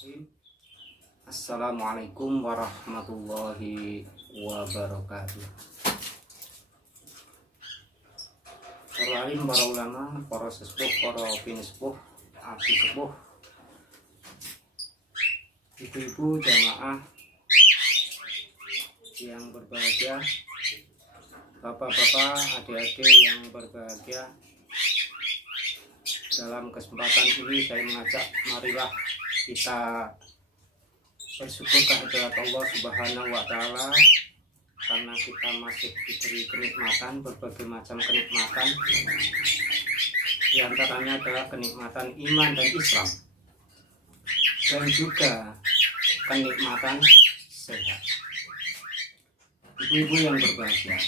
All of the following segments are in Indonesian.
Bismillahirrahmanirrahim. Assalamualaikum warahmatullahi wabarakatuh. Para alim, para ulama, para sesepuh, para pinesepuh, abdi sepuh, ibu-ibu jamaah yang berbahagia, bapak-bapak, adik-adik yang berbahagia. Dalam kesempatan ini saya mengajak, marilah kita bersyukur kehadirat Allah Subhanahu wa Ta'ala, karena kita masih diberi kenikmatan, berbagai macam kenikmatan. Di antaranya adalah kenikmatan iman dan Islam, dan juga kenikmatan sehat. Ibu-ibu yang berbahagia,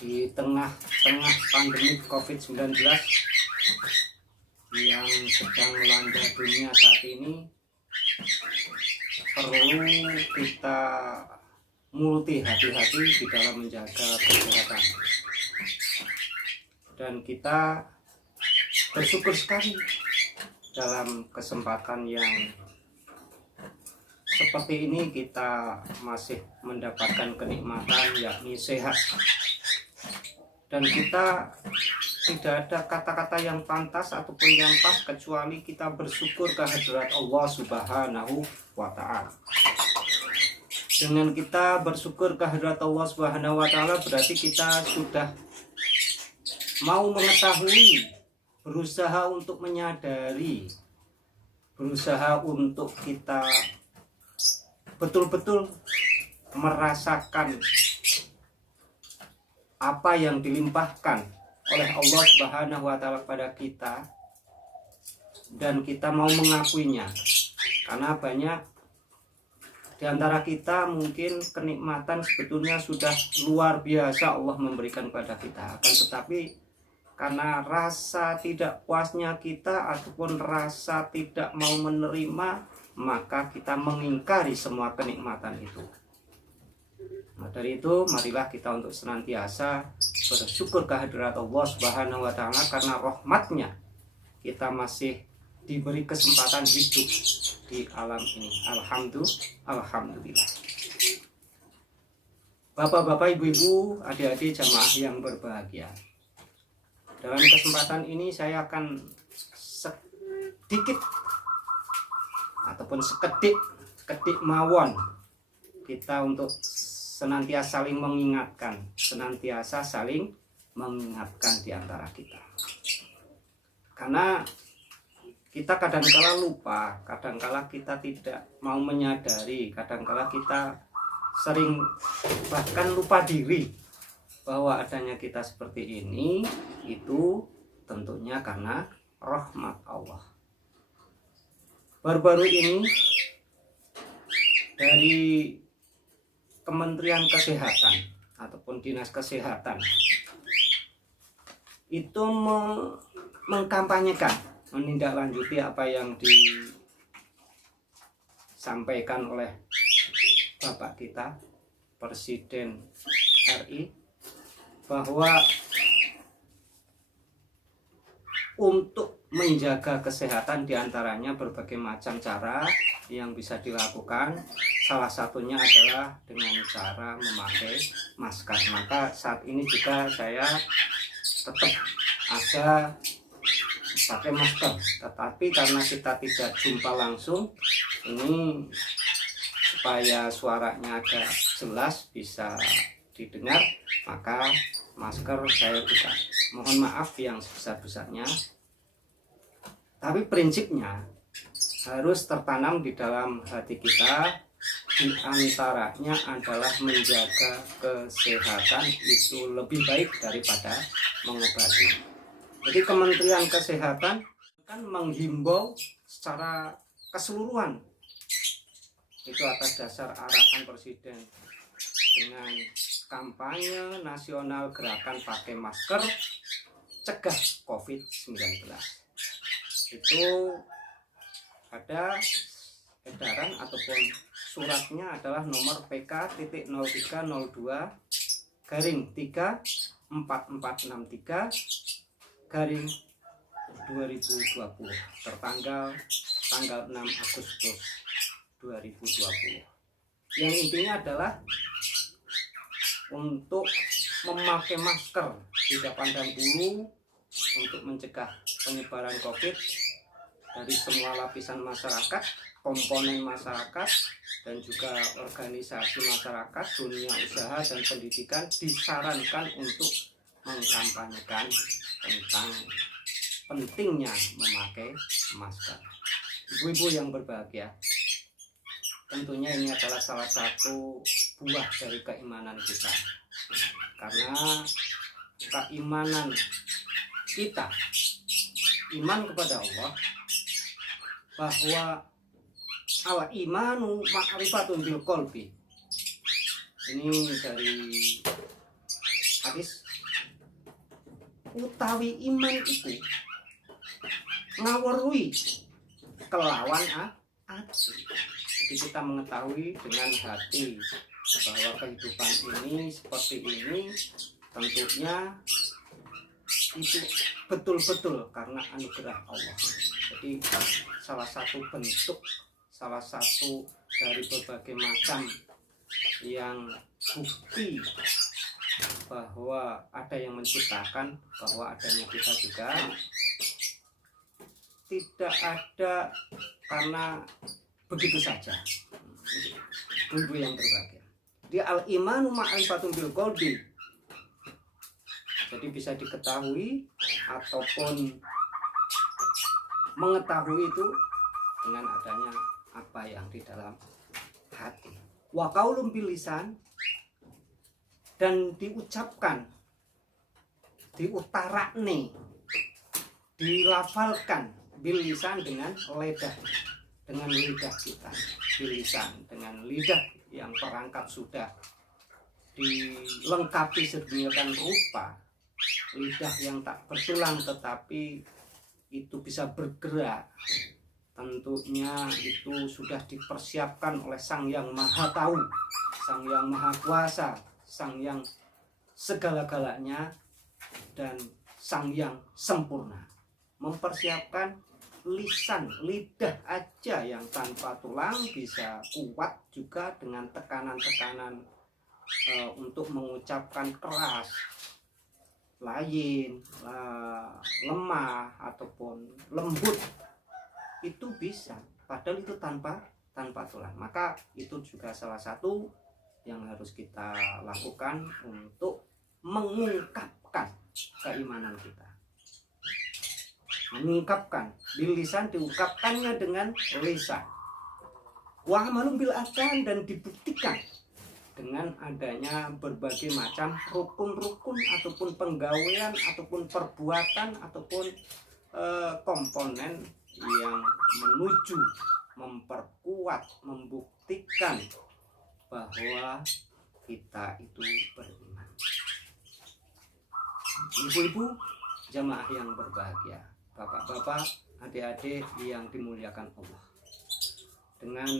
di tengah-tengah pandemi COVID-19 yang sedang melanda dunia saat ini, perlu kita multi hati-hati di dalam menjaga kesehatan. Dan kita bersyukur sekali dalam kesempatan yang seperti ini kita masih mendapatkan kenikmatan, yakni sehat. Dan kita tidak ada kata-kata yang pantas ataupun yang pas kecuali kita bersyukur kehadirat Allah Subhanahu wa Ta'ala. Dengan kita bersyukur kehadirat Allah Subhanahu wa Ta'ala, berarti kita sudah mau mengetahui, berusaha untuk menyadari, berusaha untuk kita betul-betul merasakan apa yang dilimpahkan oleh Allah Subhanahu wa Ta'ala kepada kita, dan kita mau mengakuinya. Karena banyak di antara kita mungkin kenikmatan sebetulnya sudah luar biasa Allah memberikan kepada kita, akan tetapi karena rasa tidak puasnya kita ataupun rasa tidak mau menerima, maka kita mengingkari semua kenikmatan itu. Nah, dari itu marilah kita untuk senantiasa bersyukur kehadirat Allah Subhanahu wa Ta'ala, karena rahmatnya kita masih diberi kesempatan hidup di alam ini. Alhamdulillah. Bapak-bapak, ibu-ibu, adik-adik jamaah yang berbahagia, dalam kesempatan ini saya akan sedikit ataupun sekedik mawon kita untuk senantiasa saling mengingatkan di antara kita. Karena kita kadangkala lupa, kadangkala kita tidak mau menyadari, kadangkala kita sering bahkan lupa diri bahwa adanya kita seperti ini, itu tentunya karena rahmat Allah. Baru-baru ini dari Kementerian Kesehatan ataupun Dinas Kesehatan itu mengkampanyekan, menindaklanjuti apa yang disampaikan oleh Bapak kita Presiden RI, bahwa untuk menjaga kesehatan diantaranya berbagai macam cara yang bisa dilakukan. Salah satunya adalah dengan cara memakai masker. Maka saat ini juga saya tetap ada pakai masker, tetapi karena kita tidak jumpa langsung, ini supaya suaranya agak jelas bisa didengar, maka masker saya buka. Mohon maaf yang sebesar-besarnya, tapi prinsipnya harus tertanam di dalam hati kita. Di antaranya adalah menjaga kesehatan itu lebih baik daripada mengobati. Jadi Kementerian Kesehatan kan menghimbau secara keseluruhan, itu atas dasar arahan Presiden, dengan kampanye nasional gerakan pakai masker cegah COVID-19. Itu ada edaran ataupun suratnya adalah nomor PK.02-34463/2020 tertanggal tanggal 6 Agustus 2020. Yang intinya adalah untuk memakai masker tidak pandang bulu untuk mencegah penyebaran COVID dari semua lapisan masyarakat, komponen masyarakat, dan juga organisasi masyarakat, dunia usaha dan pendidikan disarankan untuk mengkampanyekan tentang pentingnya memakai masker. Ibu-ibu yang berbahagia, tentunya ini adalah salah satu buah dari keimanan kita, karena keimanan kita, iman kepada Allah, bahwa al-imanu ma'rifatun bil qalbi. Ini dari hadis, utawi iman itu ngawerui kelawan hati. Jadi kita mengetahui dengan hati bahwa kehidupan ini seperti ini, tentunya itu betul-betul karena anugerah Allah. Jadi salah satu bentuk, salah satu dari berbagai macam yang bukti bahwa ada yang menciptakan, bahwa adanya kita juga tidak ada karena begitu saja. Ibu yang berbahagia, di al-imanu ma'rifatun bil qalbi. Jadi bisa diketahui ataupun mengetahui itu dengan adanya apa yang di dalam hati. Wa qaulun bil lisan, dan diucapkan, diutarakne, dilafalkan bil lisan dengan lidah kita, bil lisan dengan lidah yang perangkat sudah dilengkapi sedemikian rupa, lidah yang tak bertulang tetapi itu bisa bergerak. Tentunya itu sudah dipersiapkan oleh Sang Yang Maha Tahu, Sang Yang Maha Kuasa, Sang Yang segala-galanya, dan Sang Yang sempurna. Mempersiapkan lisan, lidah aja yang tanpa tulang bisa kuat juga dengan tekanan-tekanan untuk mengucapkan keras, lain, lemah ataupun lembut, itu bisa, padahal itu tanpa tulang. Maka itu juga salah satu yang harus kita lakukan untuk mengungkapkan keimanan kita. Mengungkapkan bil lisan, diungkapkannya dengan lisan. Wa amalun bil arkan, dan dibuktikan dengan adanya berbagai macam rukun-rukun ataupun penggawaian ataupun perbuatan ataupun komponen yang menuju memperkuat, membuktikan bahwa kita itu beriman. Ibu-ibu jamaah yang berbahagia, bapak-bapak, adik-adik yang dimuliakan Allah, dengan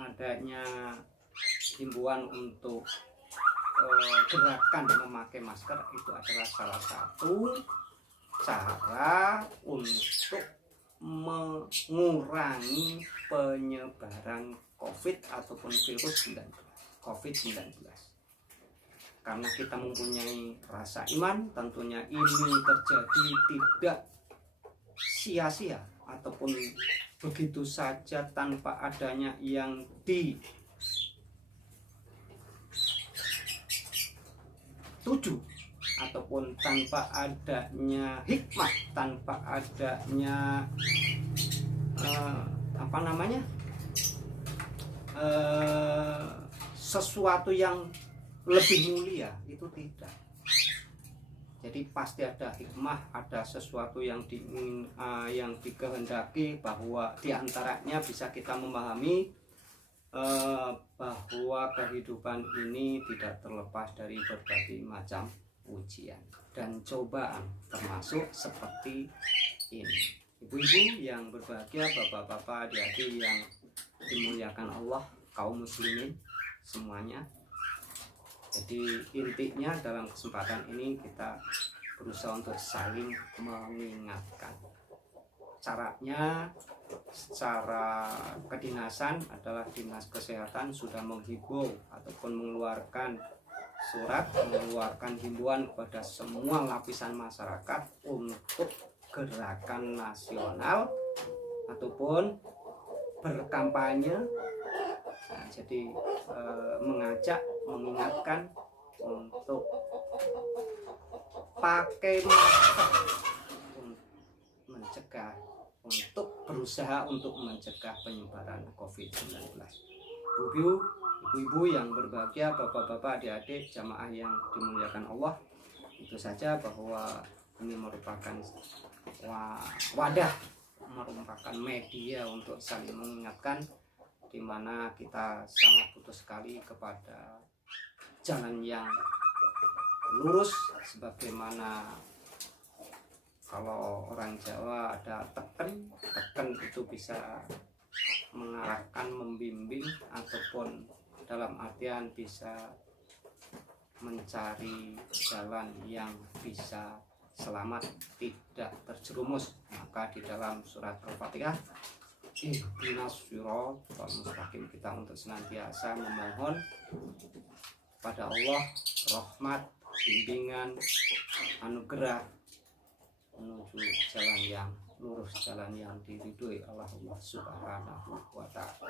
adanya himbauan untuk gerakan memakai masker, itu adalah salah satu cara untuk mengurangi penyebaran COVID ataupun virus COVID-19. Karena kita mempunyai rasa iman, tentunya ini terjadi tidak sia-sia ataupun begitu saja tanpa adanya yang dituju, ataupun tanpa adanya hikmah, tanpa adanya sesuatu yang lebih mulia, itu tidak. Jadi pasti ada hikmah, ada sesuatu yang yang dikehendaki, bahwa diantaranya bisa kita memahami bahwa kehidupan ini tidak terlepas dari berbagai macam ujian dan cobaan, termasuk seperti ini. Ibu-ibu yang berbahagia, bapak-bapak, adik-adik yang dimuliakan Allah, kaum muslimin semuanya. Jadi intinya dalam kesempatan ini kita berusaha untuk saling mengingatkan, syaratnya secara kedinasan adalah Dinas Kesehatan sudah menghimbau ataupun mengeluarkan surat, mengeluarkan himbauan kepada semua lapisan masyarakat untuk gerakan nasional ataupun berkampanye. Nah, jadi mengajak, mengingatkan untuk pakai masker mencegah, untuk berusaha untuk mencegah penyebaran COVID-19. Ibu-ibu yang berbahagia, bapak-bapak, adik-adik, jamaah yang dimuliakan Allah, itu saja bahwa ini merupakan wadah, merupakan media untuk saling mengingatkan, di mana kita sangat butuh sekali kepada jalan yang lurus, sebagaimana kalau orang Jawa ada teken itu bisa mengarahkan, membimbing, ataupun dalam artian bisa mencari jalan yang bisa selamat, tidak terjerumus. Maka di dalam surat Al-Fatihah, ihdinas shiratal mustaqim, kita untuk senantiasa memohon pada Allah rahmat, bimbingan, anugerah menuju jalan yang lurus, jalan yang diridhoi Allah Subhanahu wa ta'ala.